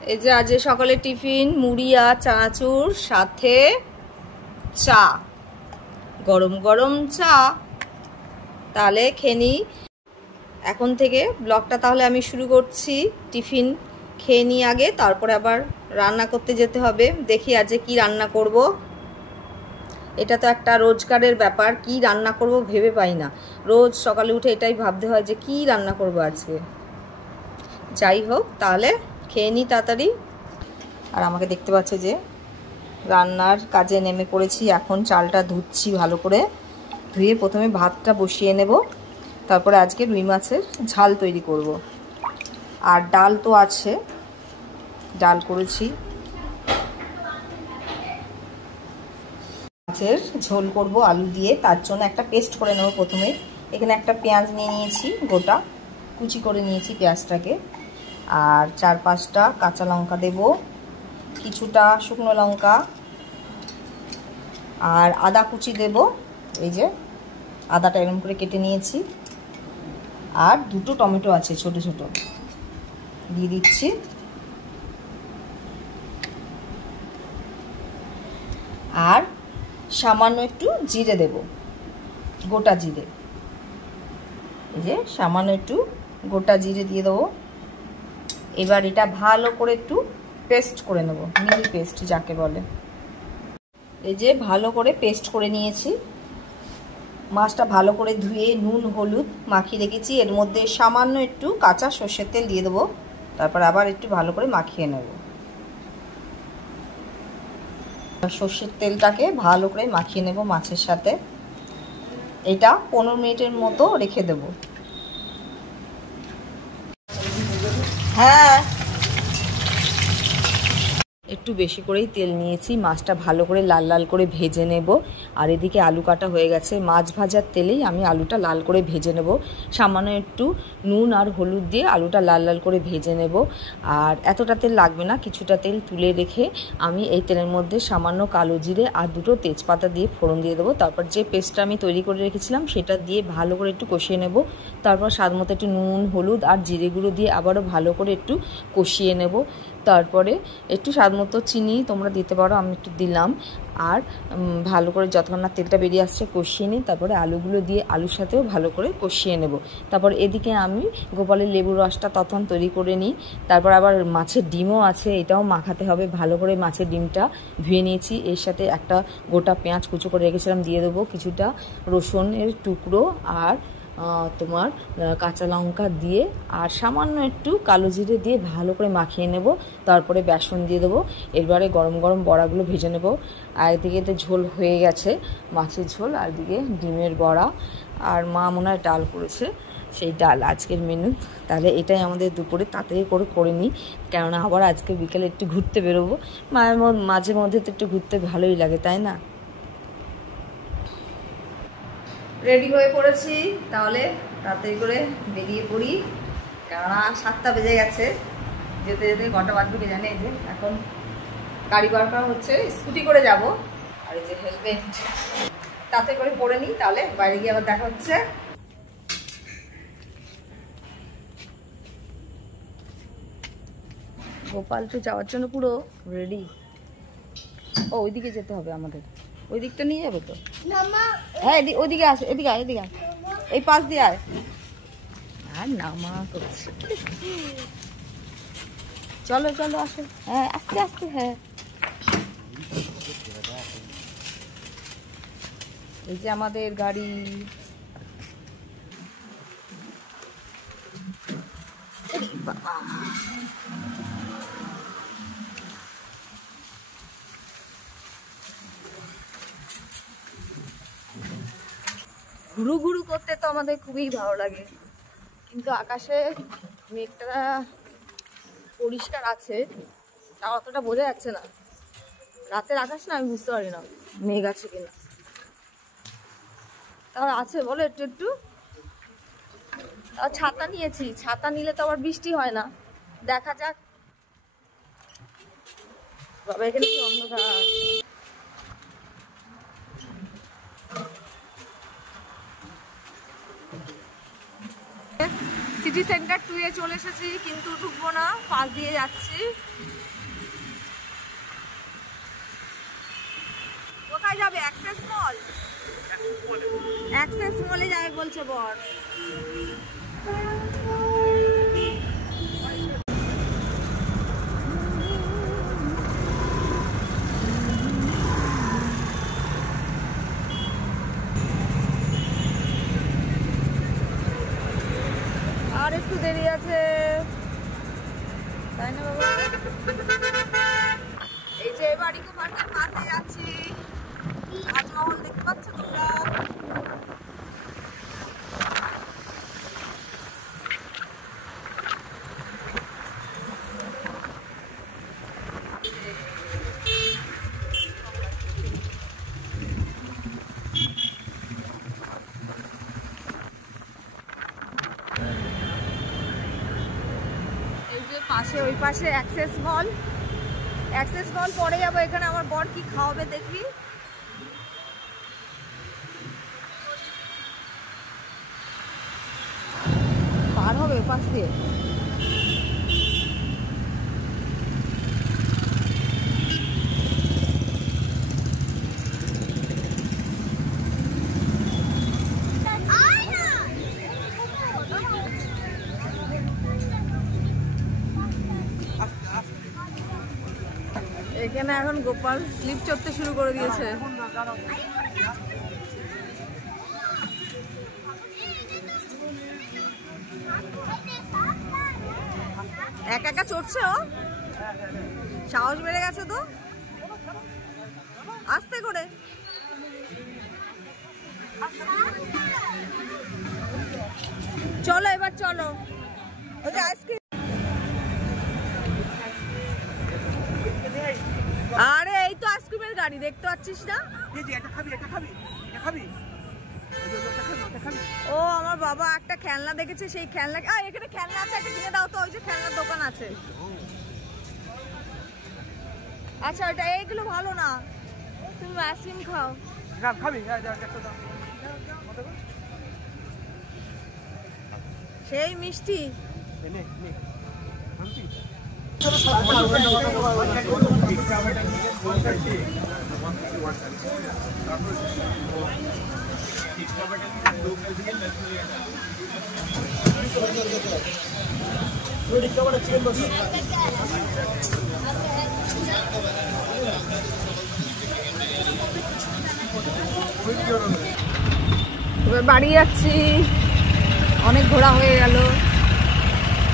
এই যে আজ সকালে টিফিন মুড়ি আর চানাচুর সাথে চা, গরম গরম চা। তাহলে খেয়ে নিই এখন থেকে ব্লগটা। তাহলে আমি শুরু করছি। টিফিন খেয়ে নিই আগে, তারপরে আবার রান্না করতে যেতে হবে। দেখি আজ কি রান্না করব। এটা তো একটা রোজগারের ব্যাপার, কি রান্না করব ভেবে পাই না। রোজ সকালে উঠে এটাই ভাবতে হয় যে কি রান্না করব আজকে। যাই হোক, তাহলে খেয়ে নিই তাড়াতাড়ি। আর আমাকে দেখতে পাচ্ছ যে রান্নার কাজে নেমে পড়েছি। এখন চালটা ধুচ্ছি ভালো করে। ধুয়ে প্রথমে ভাতটা বসিয়ে নেব, তারপরে আজকে রুই মাছের ঝাল তৈরি করব। আর ডাল তো আছে, ডাল করেছি। মাছের ঝোল করব আলু দিয়ে, তার জন্য একটা পেস্ট করে নেব। প্রথমে এখানে একটা পেঁয়াজ নিয়ে নিয়েছি, গোটা কুচি করে নিয়েছি পেঁয়াজটাকে। আর 4-5টা কাঁচা লঙ্কা দেব, কিছুটা শুকনো লঙ্কা, আর আদা কুচি দেব। এই যে আদাটা এরকম করে কেটে নিয়েছি। আর 2টো টমেটো আছে ছোট ছোট, দিয়ে দিচ্ছি। আর সামান্য একটু জিরে দেব, গোটা জিরে। এই যে সামান্য একটু গোটা জিরে দিয়ে দেবো। এবার এটা ভালো করে একটু পেস্ট করে নেব, মিহি পেস্ট যাকে বলে। এই যে ভালো করে পেস্ট করে নিয়েছি। মাছটা ভালো করে ধুয়ে নুন হলুদ মাখিয়ে রেখেছি। এর মধ্যে সামান্য একটু কাঁচা সর্ষের তেল দিয়ে দেবো, তারপর আবার একটু ভালো করে মাখিয়ে নেব। সর্ষের তেলটাকে ভালো করে মাখিয়ে নেব মাছের সাথে। এটা 15 মিনিটের মতো রেখে দেব। হ্যাঁ, একটু বেশি করেই তেল নিয়েছি। মাছটা ভালো করে লাল লাল করে ভেজে নেব। আর এদিকে আলু কাটা হয়ে গেছে। মাছ ভাজার তেলেই আমি আলুটা লাল করে ভেজে নেব। সামান্য একটু নুন আর হলুদ দিয়ে আলুটা লাল লাল করে ভেজে নেব। আর এতটা তেল লাগবে না, কিছুটা তেল তুলে রেখে আমি এই তেলের মধ্যে সামান্য কালো জিরে আর 2টো তেজপাতা দিয়ে ফোড়ন দিয়ে দেবো। তারপর যে পেস্টটা আমি তৈরি করে রেখেছিলাম সেটা দিয়ে ভালো করে একটু কষিয়ে নেব। তারপর স্বাদ মতো একটু নুন হলুদ আর জিরে গুঁড়ো দিয়ে আবারও ভালো করে একটু কষিয়ে নেব। তারপরে একটু স্বাদ মতো চিনি তোমরা দিতে পারো, আমি একটু দিলাম। আর ভালো করে যতক্ষণ না তেলটা বেরিয়ে আসছে কষিয়ে নিই। তারপরে আলুগুলো দিয়ে আলুর সাথেও ভালো করে কষিয়ে নেব। তারপর এদিকে আমি গোপালের লেবুর রসটা তখন তৈরি করে নিই। তারপর আবার মাছের ডিমও আছে, এটাও মাখাতে হবে ভালো করে। মাছের ডিমটা ধুয়ে নিয়েছি। এর সাথে একটা গোটা পেঁয়াজ কুচো করে রেখেছিলাম দিয়ে দেবো, কিছুটা রসুনের টুকরো আর তোমার কাঁচা লঙ্কা দিয়ে আর সামান্য একটু কালো জিরে দিয়ে ভালো করে মাখিয়ে নেব। তারপরে বেসন দিয়ে দেবো। এবারে গরম গরম বড়াগুলো ভেজে নেব। আর এদিকে তো ঝোল হয়ে গেছে, মাছের ঝোল, আর দিকে ডিমের বড়া। আর মা মনে হয় ডাল করেছে, সেই ডাল আজকের মেনু। তাহলে এটাই আমাদের দুপুরে তাড়াতাড়ি করে নিই, কেননা আবার আজকে বিকেলে একটু ঘুরতে বেরোবো। মাঝে মধ্যে তো একটু ঘুরতে ভালোই লাগে, তাই না? রেডি হয়ে পড়েছি, তাহলে তাড়াতাড়ি করে বেরিয়ে পড়ি, কেননা 7টা বেজে গেছে। যেতে যেতে কটা বাজবে কে জানে। এই যে এখন গাড়ি বার করা হচ্ছে, স্কুটি করে যাব। আর এই যে হেলমেট তাতে করে পরে নিই, তাহলে বাইরে গিয়ে আবার দেখা হচ্ছে। গোপাল তো যাওয়ার জন্য পুরো রেডি। ও ওইদিকে যেতে হবে আমাদের, ওই দিকটা নিয়ে যাবে তো। হ্যাঁ ওইদিকে আসে, এদিকে আয়, এদিকে আয়, এই পাশ দিয়ে আয়। আর নামা করছে, চলো চলো আসো। হ্যাঁ আস্তে আস্তে। হ্যাঁ এই যে আমাদের গাড়ি। বাবা ঘুরু ঘুরু করতে তো আমাদের খুবই ভালো লাগে, কিন্তু আকাশে মেঘটা পরিষ্কার আছে, তা অতটা বোঝা যাচ্ছে না। রাতের আকাশ না, আমি বুঝতে পারি না মেঘ আছে কিনা। তাহলে আছে বলো একটু একটু। ছাতা নিয়েছি, ছাতা নিলে তো আবার বৃষ্টি হয় না। দেখা যাক। বাবা এখানে কি অন্ধকার। সিটি সেন্টার 2 এ চলে এসেছি, কিন্তু ঢুকবো না, পাশ দিয়ে যাচ্ছি। কোথায় যাবে? অ্যাক্সেস মল? অ্যাক্সেস মলে যাবে বলছে বর। আর একটু দেরি আছে, তাই না বাবা? এই যে বাড়িকে পার্কের পাশে আছি, তাজমহল দেখতে পাচ্ছ তোমরা? পাশে, ওই পাশে অ্যাক্সেস মল। অ্যাক্সেস মল পরে যাবো। এখানে আমার বর কি খাওয়াবে দেখবি। পার হবে পাশ দিয়ে। এখানে এখন গোপাল স্লিপ চড়তে শুরু করে দিয়েছে। একা একা চড়ছে ও, সাহস বেড়ে গেছে তো। আস্তে করে। চলো এবার চলো। ওই যে আইসক্রিম। আরে এই তো আইসক্রিমের গাড়ি, দেখতে পাচ্ছিস না? ও আমার বাবা একটা খেলনা দেখেছে, সেই খেলনা। এখানে খেলনা আছে, একটা কিনে দাও তো। ওই যে খেলনার দোকান আছে। আচ্ছা ওটা, এইগুলো ভালো না, তুমি আইসক্রিম খাও। সেই মিষ্টি। এবার বাড়ি যাচ্ছি, অনেক ঘোরা হয়ে গেল।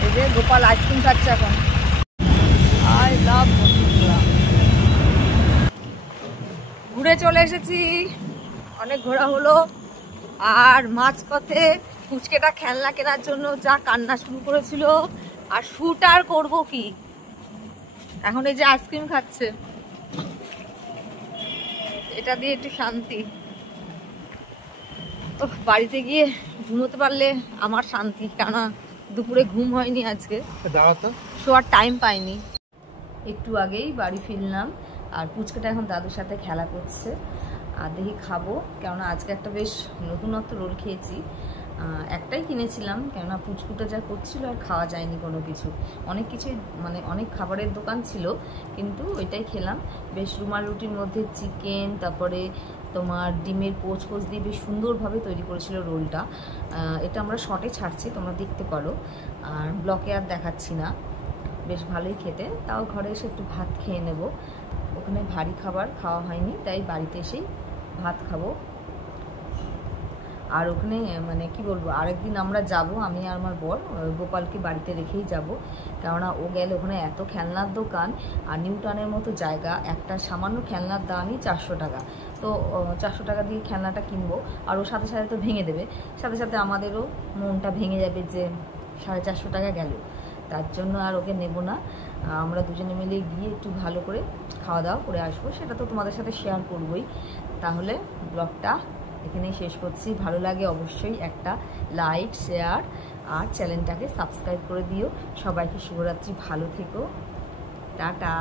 এই যে গোপাল আইসক্রিম খাচ্ছে এখন। আই লাভ বন্ধুরা। ঘুরে চলে এসেছি, অনেক ঘোরা হলো। আর মাঝপথে ফুচকেটা খেলনা কেনার জন্য যা কান্না শুরু করেছিল, আর শুট আর করবো কি। এখন এই যে আইসক্রিম খাচ্ছে, এটা দিয়ে একটু শান্তি। ও বাড়িতে গিয়ে ঘুমোতে পারলে আমার শান্তি, কেননা দুপুরে ঘুম হয়নি আজকে, শোয়ার টাইম পাইনি। একটু আগেই বাড়ি ফিরলাম, আর পুচকাটা এখন দাদুর সাথে খেলা করছে। আর দেখি খাবো, কেননা আজকে একটা বেশ নতুনত্ব রোল খেয়েছি। একটাই কিনেছিলাম, কেননা পুচকুটা যা করছিল আর খাওয়া যায়নি কোনো কিছু। অনেক কিছুই মানে অনেক খাবারের দোকান ছিল, কিন্তু ওইটাই খেলাম। বেশ রুমাল রুটির মধ্যে চিকেন, তারপরে তোমার ডিমের পোচ পোচ দিয়ে বেশ সুন্দরভাবে তৈরি করেছিল রোলটা। এটা আমরা শর্টে ছাড়ছি, তোমরা দেখতে পারো, আর ব্লকে আর দেখাচ্ছি না। বেশ ভালোই খেতে। তাও ঘরে এসে একটু ভাত খেয়ে নেব। ওখানে ভারী খাবার খাওয়া হয়নি, তাই বাড়িতে এসেই ভাত খাবো। আর ওখানে মানে কি বলবো, আরেকদিন আমরা যাব, আমি আর আমার বর গোপালকে বাড়িতে রেখেই যাব। কেননা ও গেলে ওখানে এত খেলনার দোকান, আর নিউটাউনের মতো জায়গা, একটা সামান্য খেলনার দামই 400 টাকা। তো 400 টাকা দিয়ে খেলনাটা কিনবো, আর ওর সাথে সাথে তো ভেঙে দেবে, সাথে সাথে আমাদেরও মনটা ভেঙে যাবে যে 450 টাকা গেল। তার জন্য আর ওকে নেব না। আমরা দুজনে মিলে গিয়ে একটু ভালো করে খাওয়া দাওয়া করে আসবো, সেটা তো তোমাদের সাথে শেয়ার করবোই। তাহলে ব্লগটা এখানেই শেষ করছি। ভালো লাগে অবশ্যই একটা লাইক, শেয়ার আর চ্যানেলটাকে সাবস্ক্রাইব করে দিও। সবাইকে শুভরাত্রি, ভালো থেকো, টাটা।